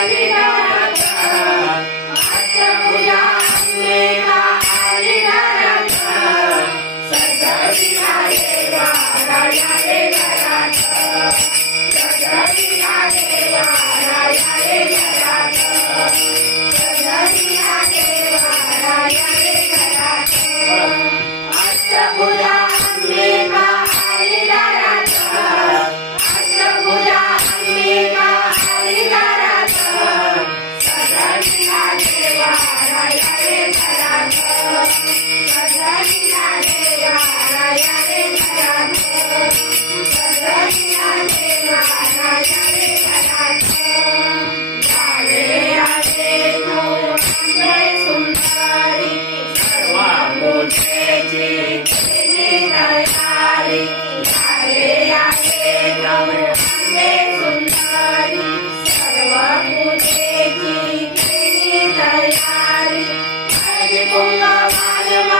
Hare Thank you. Hallelujah.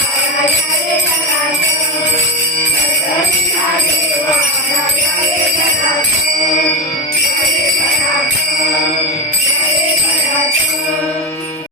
Thank you.